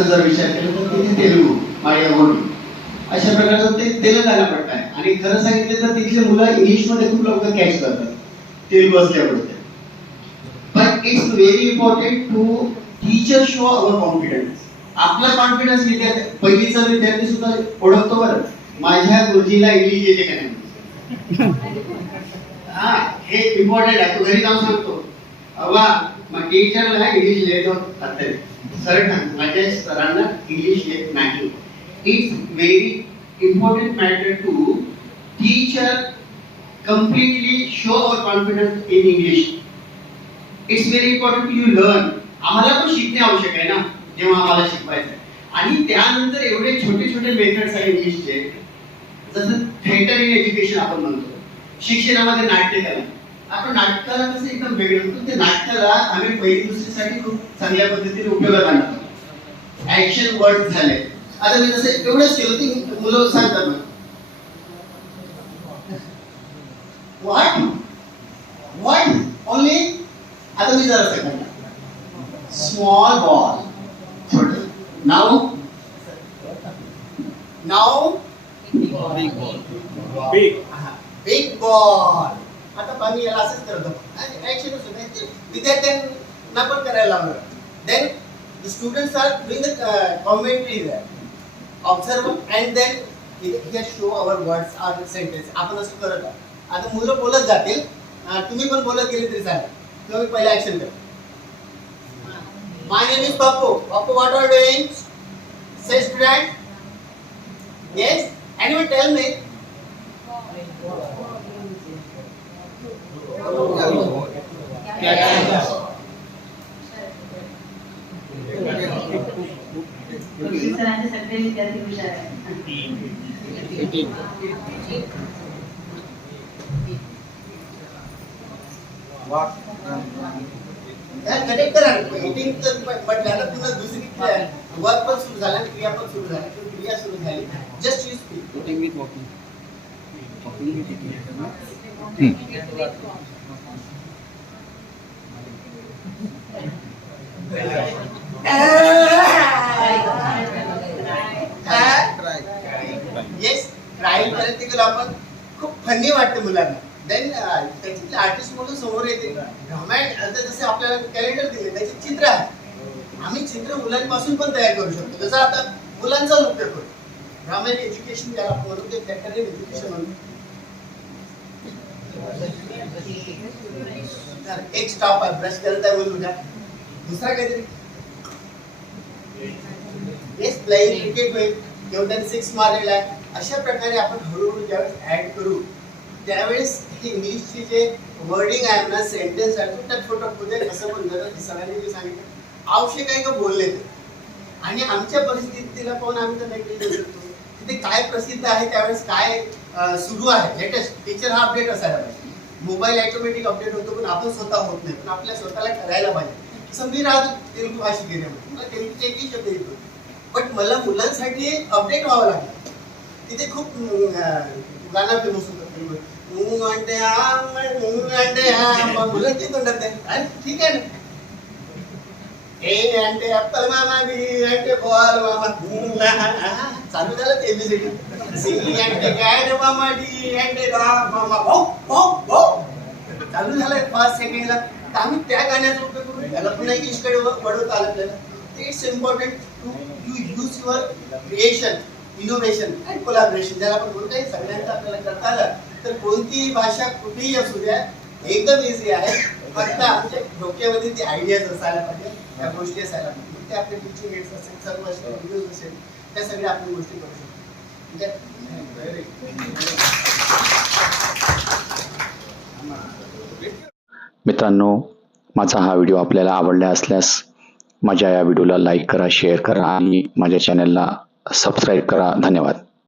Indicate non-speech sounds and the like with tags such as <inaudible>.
तेलंगणाचा जर विचार केला तर तिथे तेलुगू माया गोडी. अशा प्रकारचं ते तेलंगणा पडत आहे. आणि खरं सांगितलं तर तिथले मुलं इंग्लिशमध्ये खूप लवकर कॅच करतात. तेलुगू असल्यामुळे. But it's very important to teacher show our confidence आपला कॉन्फिडन्स विद्यार्थी पहिलीचा विद्यार्थी सुद्धा ओळखतो बरं. माझ्या गुरुजीला इंग्लिश येते का नाही? हा हे इम्पॉर्टंट आहे. तो घरी जाऊन सांगतो. अवा मग टीचरला इंग्लिश येतो. आता सर माझ्या सरांना इंग्लिश येत नाही. It's very important matter to teacher completely show our confidence in English it's very important to you learn आम्हाला पण शिकणे आवश्यक आहे ना जेव्हा आम्हाला शिकवायचं. आहे आणि त्यानंतर एवढे छोटे छोटे मेथड्स आहेत इंग्लिशचे जसं थिएटर इन एज्युकेशन आपण म्हणतो. शिक्षणामध्ये नाट्यकला आपण नाटकाला कसं एकदम वेगळं म्हणतो ते नाटकाला आम्ही पहिली दुसरीसाठी खूप चांगल्या पद्धतीने उपयोगात आणतो. ऍक्शन वर्ड झाले. आता मी जसं एवढंच केलं की मुलं सांगतात ना व्हॉट व्हॉट ओनली आता मी जरा सेकंड स्मॉल बॉल छोट. नाव नाव बिग बॉल आता पाणी याला असंच करत होतो. ऍक्शन सुद्धा ते विद्यार्थ्यांना पण करायला लावलं. Then the students are doing the commentary observe and then here show our words or sentence आपण असं करत आहोत. आता मुलं बोलत जातील. तुम्ही पण बोलत गेले तरी चालेल. किंवा मी पहिला ऍक्शन करतो my name is Pappu Pappu what are doing say student yes anyone tell me सगळे विद्यार्थी हुशार आहेत कनेक्ट करा मीटिंग तर म्हटल्यानं पुन्हा दुसरी वर्क पण सुरू झाला आणि क्रिया पण सुरू झाली क्रिया सुरू झाली just you speak yes trial पर्यंत गेलो आपण. खूप फनी वाटतं मुलांना. देन त्याच्यातले आर्टिस्ट म्हणून समोर येते. ड्रामॅट आता जसे आपल्याला कॅलेंडर दिले त्याचे चित्र आहे. आम्ही चित्र मुलांपासून पण तयार करू शकतो. जसं आता मुलांचा उपयोग करू ड्रामॅट एज्युकेशन ज्याला आपण म्हणतो ते फॅक्टरी एज्युकेशन म्हणून. एक स्टॉप आहे. ब्रश करत आहे बोलू द्या दुसरा काहीतरी. येस प्लेइंग क्रिकेट होईल किंवा सिक्स मारलेला आहे. अशा प्रकारे आपण हळूहळू ज्यावेळेस ऍड करू त्यावेळेस हे इंग्लिशचे जे वर्डिंग आहे ना सेंटेन्स आहे तो त्यात फोटो कुठे कसं पण जरा सरांनी जे सांगितलं. आवश्यक आहे का बोलले ते? आणि आमच्या परिस्थितीला पाहून आम्ही तर नाही शकतो तिथे काय प्रसिद्ध आहे त्यावेळेस काय सुरू आहे. लेटेस्ट टीचर हा अपडेट असायला पाहिजे. मोबाईल ऑटोमॅटिक अपडेट होतो पण आपण स्वतः होत नाही. पण आपल्या स्वतःला करायला पाहिजे. तसं मी राहतो तेलुगू भाषिक एरियामध्ये मला तेलुगूचे एकही शब्द येतो बट मला मुलांसाठी अपडेट व्हावं लागलं. तिथे खूप गाणं फेमस होतं. <laughs> मुलं ते तोंडात आहे. ठीक आहे ना? ए मामा मामा चालू झालं ते चालू झालंय पाच सेकंडला. तर आम्ही त्या गाण्याचा उपयोग करून त्याला पुन्हा इंग्लिशकडे वळवत आलं ते it's important to you use your creation innovation and collaboration ज्याला आपण बोलतो सगळ्यांचा आपल्याला करता आलं तर कोणतीही भाषा कुठेही असू द्या एकदम इझी आहे. फक्त आमच्या डोक्यामध्ये ते आयडियाज असायला पाहिजे त्या गोष्टी असायला पाहिजे. ते आपले टीचिंग एड्स असेल सर्व असेल व्हिडिओज असेल त्या सगळ्या आपण गोष्टी करू शकतो. मित्रांनो माझा हा व्हिडिओ आपल्याला आवडला असल्यास माझ्या या व्हिडिओला लाईक करा शेअर करा आणि माझ्या चॅनलला सबस्क्राईब करा. धन्यवाद.